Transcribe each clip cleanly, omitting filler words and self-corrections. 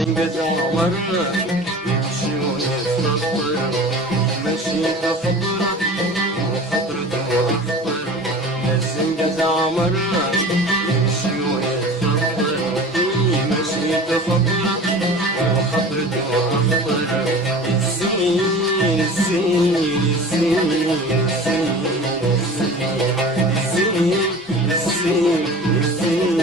انقطع مرة يمشي ويتخطر، مشي تخطره وخطرته أخطر. بس انقطع مرة يمشي ويتخطر، مشي تخطره وخطرته أخطر. الزين الزين الزين الزين الزين الزين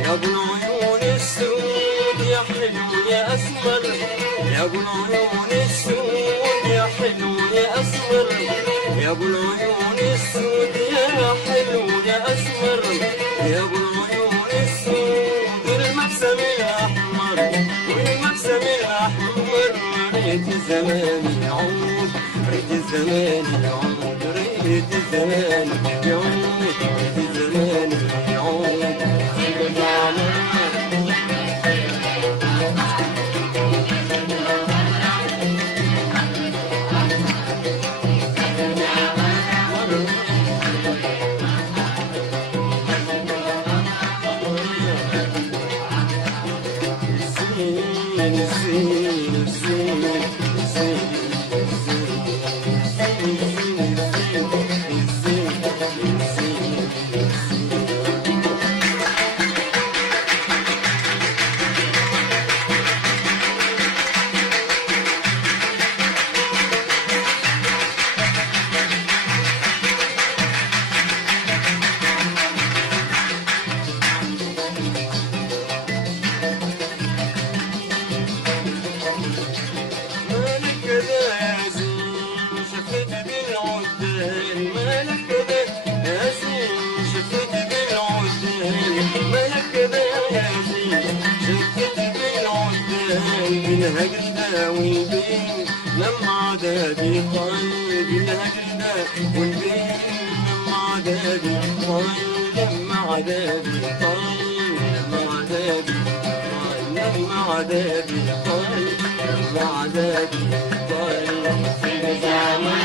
يا ابو العيون السود يا حلو يا اسمر، يا ابو العيون السود يا حلو يا اسمر، يا ابو العيون السود يا حلو يا اسمر، يا ابو العيون السود المكسم الاحمر والمكسم الاحمر. ريت الزمان يعود، ريت الزمان يعود، ريت الزمان يعود، ريت الزمان يعود. الهجرة والبين لما عدادي طيب، الهجرة والبين لما عدادي طيب، لما عدادي طيب، لما عدادي طيب، لما عدادي طيب، لما عدادي طيب. في زمان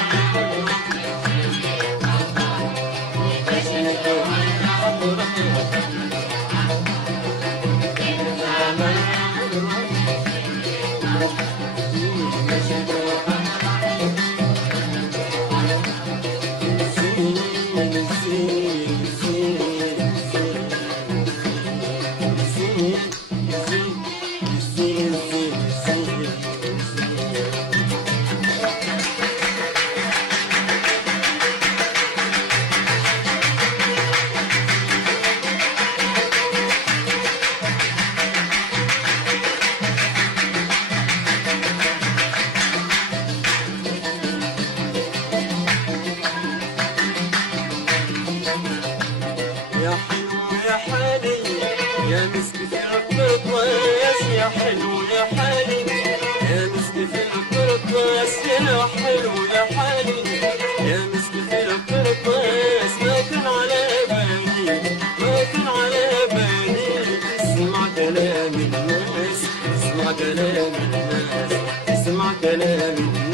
يا مسك في القرطاس يا حلو يا حالي، يا مسك في القرطاس يا حلو يا حالي، يا مسك في القرطاس ما كان على بالي، ما كان على بالي. اسمع كلام الناس، اسمع كلام الناس، اسمع كلام الناس.